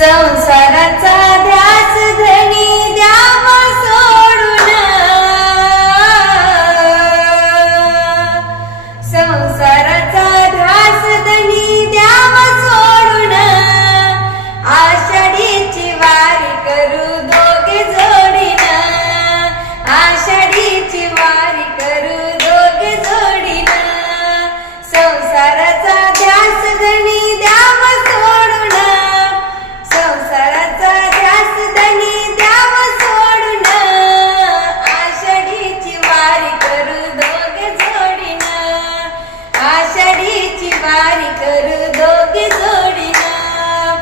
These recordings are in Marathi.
संसाराचा ध्यास धनी द्यावा सोडून, संसाराचा ध्यास धनी द्यावा सोडून, आषाढीची वारी करू दोघे जोडीन, आषाढीची वारी करू दोघे जोडीन, संसाराचा ध्यास धनी द्यावा सोडून, संसाराचा ध्यास धनी द्यावा सोडून, आषाढीची वारी करू दोघे जोडीन, आषाढीची वारी करू दोघे जोडीन.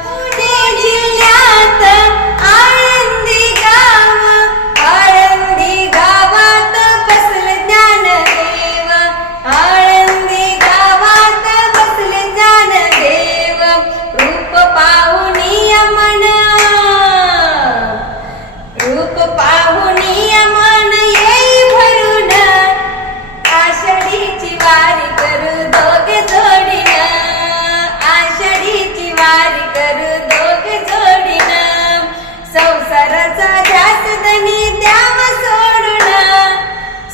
पुणे जिल्ह्यात आळंदी गाव, आळंदी गावात बसले ज्ञानदेव, आळंदी गावात बसले ज्ञानदेव, रूप पाहुनी मन, रूप पाहुनी मन येई भरून, आषाढीची वारी करू दोघे जोडीन, आषाढीची वारी करू दोघे जोडीन, संसाराचा ध्यास धनी द्यावा सोडून,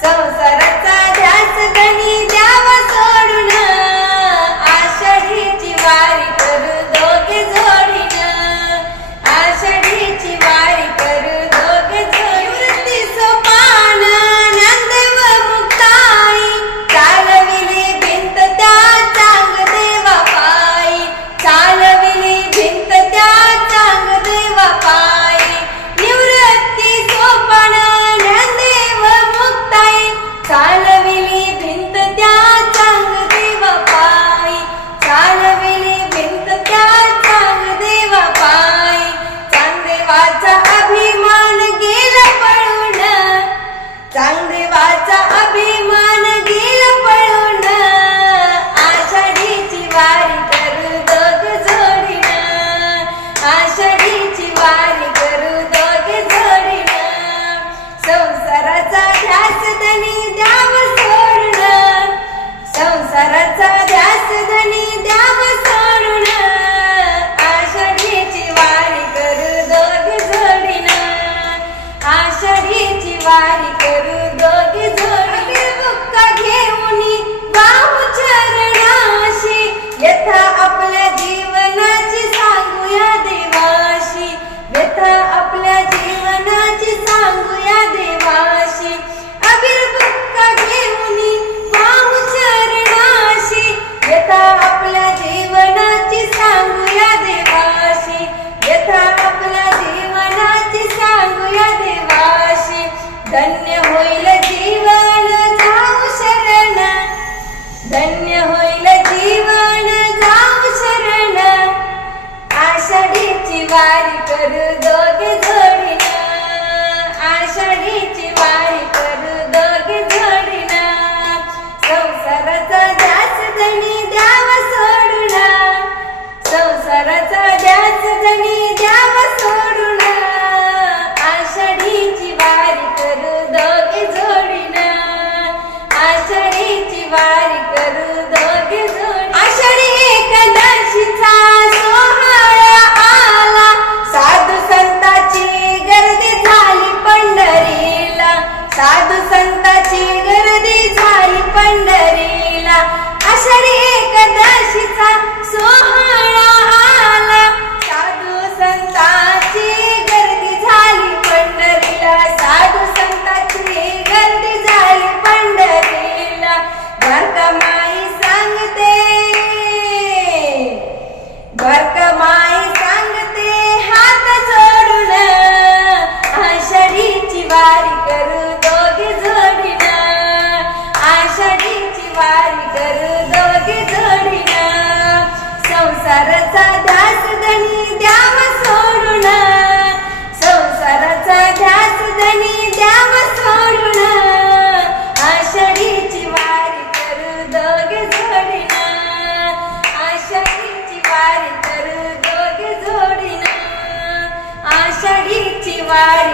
संसाराचा ध्यास धनी द्यावा सोडून, आषाढीची वारी करू दोघे जोडीन, आषाढीची वारी करू दोघे जोडीन. निवृत्ती सोपान ज्ञानदेव मुक्ताई, चालविली भिंत त्या चांगदेवा पायी, चालविली भिंत त्या चांगदेवा पायी, निवृत्ती सोपान ज्ञानदेव मुक्ताई, चालविली भिंत त्या चांगदेवा पायी, चालविली भिंत त्या चांगदेवा पायी, चांगदेवाचा अभिमान गेला पळून, चांगदेवाचा अभिमान गेला पळून, आषाढीची वारी करू दोघे जोडीन, आषाढीची वारी करू दोघे जोडीन, संसाराचा ध्यास धनी द्यावा सोडून, संसाराचा ध्यास धनी द्यावा सोडून, आषाढीची वारी करू दोघे जोडीन, आषाढीची वारी करू दोघे जोडीन. बुक्का घेऊनी वाहू चरणाशी, व्यथा आपल्या जीवनाची सांगूया देवाशी, व्यथा आपल्या जीवनाची सांगूया देवाशी, अबीर बुक्का घेऊनी वाहू चरणाशी, व्यथा आपल्या जीवनाची सांगूया देवाशी, व्यथा आपल्या जीवनाची सांगूया देवाशी, धन्य होईल जीवन जाऊ शरण, धन्य होईल जीवन जाऊ शरण, आषाढीची वारी करू दोघे जोडीन, आषाढीची वारी करू दोघे जोडीन, संसाराचा ध्यास धनी द्यावा सोडून, संसाराचा ध्यास धनी द्यावा सोडून, आषाढीची वारी करू दोघे जोडीन, आषाढीची वारी करू दोघे जोडीन. आषाढी एकादशीचा सोहळा आला, साधू संतांची गर्दी झाली पंढरीला, साधू संतांची गर्दी झाली पंढरीला, आषाढी एकादशीचा सोहळा आला, साधू संतांची गर्दी झाली पंढरीला, साधू संतांची गर्दी झाली पंढरीला, द्वारकामाई सांगते, द्वारकामाई सांगते हात जोडून, आषाढीची वारी करू दोघे जोडीन, आषाढीची वारी करू दोघे जोडीन, संसाराचा ध्यास धनी द्यावा सोडून, संसाराचा ध्यास धनी द्यावा सोडून, आषाढीची वारी करू दोघे जोडीन, आषाढीची वारी करू दोघे जोडीन, आषाढीची वारी